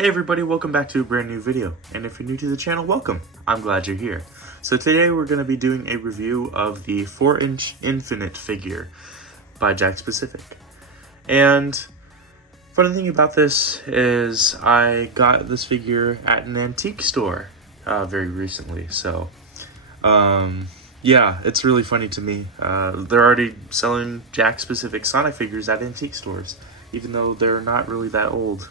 Hey everybody, welcome back to a brand new video, and if you're new to the channel, welcome. I'm glad you're here. So today we're going to be doing a review of the 4-inch Infinite figure by Jakks Pacific. And funny thing about this is I got this figure at an antique store very recently, so yeah, it's really funny to me. They're already selling Jakks Pacific Sonic figures at antique stores, even though they're not really that old.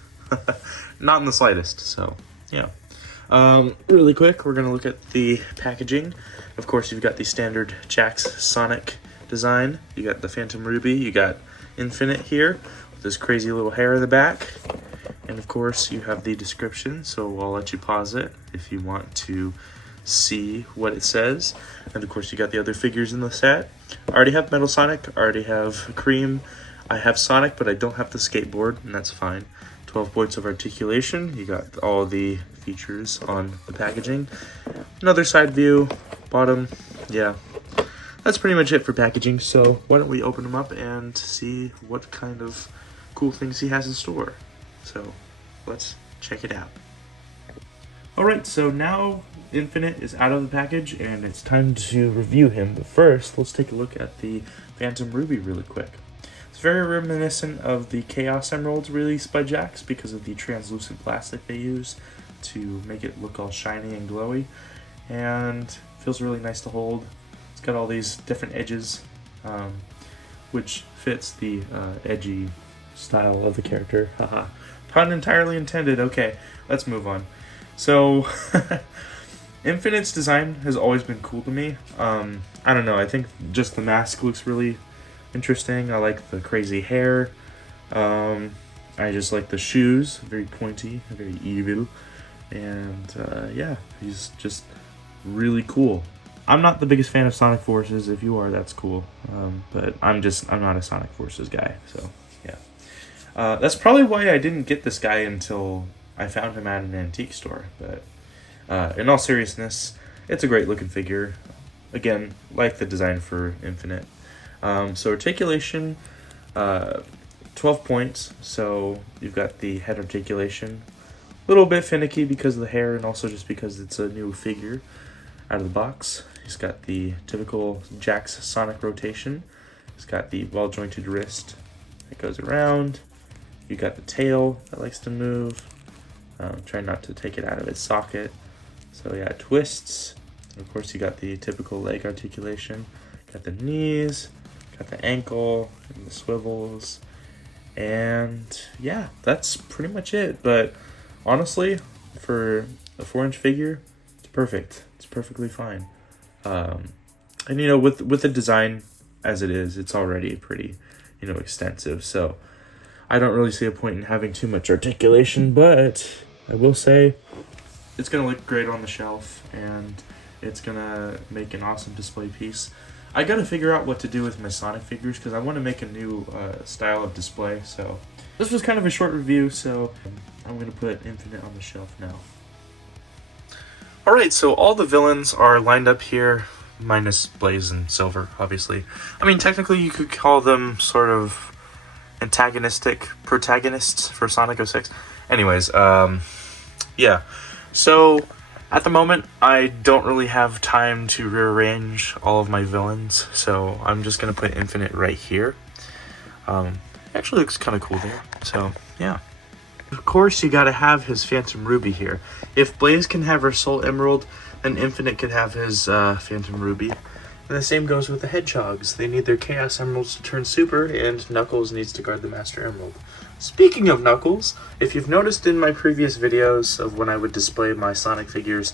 Not in the slightest, so yeah. Really quick, we're gonna look at the packaging. Of course, you've got the standard Jakks Sonic design. You got the Phantom Ruby, you got Infinite here, with this crazy little hair in the back. And of course, you have the description, so I'll let you pause it if you want to see what it says. And of course, you got the other figures in the set. I already have Metal Sonic, I already have Cream. I have Sonic, but I don't have the skateboard, and that's fine. 12 points of articulation. You got all the features on the packaging. Another side view, bottom, yeah. That's pretty much it for packaging, so why don't we open them up and see what kind of cool things he has in store. So let's check it out. Alright, so now Infinite is out of the package and it's time to review him, but first let's take a look at the Phantom Ruby really quick. It's very reminiscent of the Chaos Emeralds released by Jakks because of the translucent plastic they use to make it look all shiny and glowy, and feels really nice to hold. It's got all these different edges, which fits the edgy style of the character. Haha, pun entirely intended. Okay, let's move on. So, Infinite's design has always been cool to me. I don't know, I think just the mask looks really interesting. I like the crazy hair. I just like the shoes, very pointy, very evil, and yeah, he's just really cool. I'm not the biggest fan of Sonic Forces. If you are, that's cool, but I'm not a Sonic Forces guy, so yeah. That's probably why I didn't get this guy until I found him at an antique store, but in all seriousness, it's a great looking figure. Again, like the design for Infinite. So articulation, 12 points, so you've got the head articulation. A little bit finicky because of the hair and also just because it's a new figure out of the box. He's got the typical Jakks Sonic rotation. He's got the well-jointed wrist that goes around. You got the tail that likes to move. Try not to take it out of its socket. So yeah, it twists. And of course you got the typical leg articulation. Got the knees. Got the ankle and the swivels, and yeah, that's pretty much it. But honestly, for a 4-inch figure, it's perfect. It's perfectly fine. And you know, with the design as it is, it's already pretty, you know, extensive. So I don't really see a point in having too much articulation. But I will say, it's gonna look great on the shelf, and it's gonna make an awesome display piece. I gotta figure out what to do with my Sonic figures because I want to make a new style of display. So this was kind of a short review, so I'm gonna put Infinite on the shelf now. Alright, so all the villains are lined up here, minus Blaze and Silver, obviously. I mean, technically you could call them sort of antagonistic protagonists for Sonic 06. Anyways, yeah. So at the moment, I don't really have time to rearrange all of my villains, so I'm just going to put Infinite right here. Actually looks kind of cool there, so yeah. Of course, you got to have his Phantom Ruby here. If Blaze can have her Soul Emerald, then Infinite could have his Phantom Ruby. And the same goes with the Hedgehogs. They need their Chaos Emeralds to turn super, and Knuckles needs to guard the Master Emerald. Speaking of Knuckles, if you've noticed in my previous videos of when I would display my Sonic figures,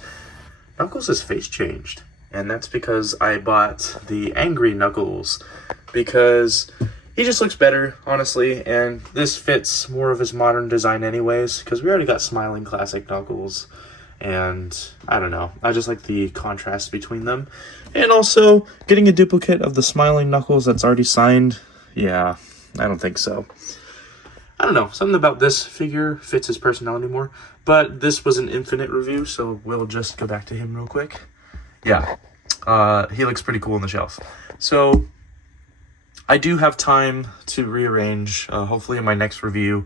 Knuckles' face changed. And that's because I bought the Angry Knuckles, because he just looks better, honestly, and this fits more of his modern design anyways, because we already got Smiling Classic Knuckles, and I don't know, I just like the contrast between them. And also, getting a duplicate of the Smiling Knuckles that's already signed, yeah, I don't think so. I don't know, something about this figure fits his personality more, but this was an Infinite review, so we'll just go back to him real quick. Yeah, he looks pretty cool on the shelf. So, I do have time to rearrange. Hopefully in my next review,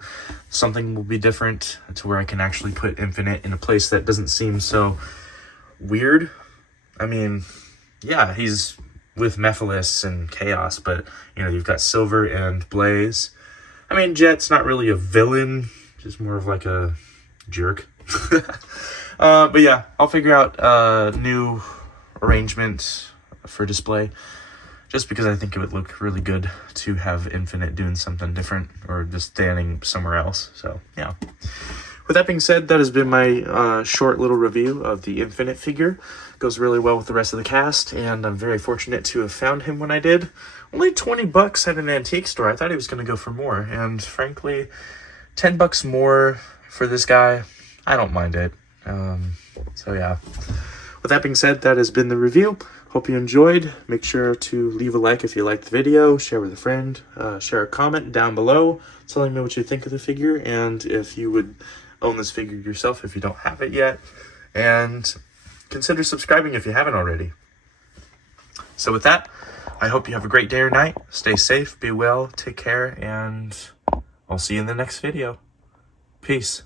something will be different to where I can actually put Infinite in a place that doesn't seem so weird. I mean, yeah, he's with Mephiles and Chaos, but, you know, you've got Silver and Blaze. I mean, Jet's not really a villain, just more of like a jerk. But yeah, I'll figure out a new arrangement for display, just because I think it would look really good to have Infinite doing something different or just standing somewhere else. So yeah. With that being said, that has been my short little review of the Infinite figure. Goes really well with the rest of the cast, and I'm very fortunate to have found him when I did. Only $20 at an antique store. I thought he was going to go for more, and frankly, $10 more for this guy, I don't mind it. So yeah. With that being said, that has been the review. Hope you enjoyed. Make sure to leave a like if you liked the video, share with a friend, share a comment down below telling me what you think of the figure, and if you would own this figure yourself if you don't have it yet, and consider subscribing if you haven't already. So with that, I hope you have a great day or night. Stay safe, be well, take care, and I'll see you in the next video. Peace.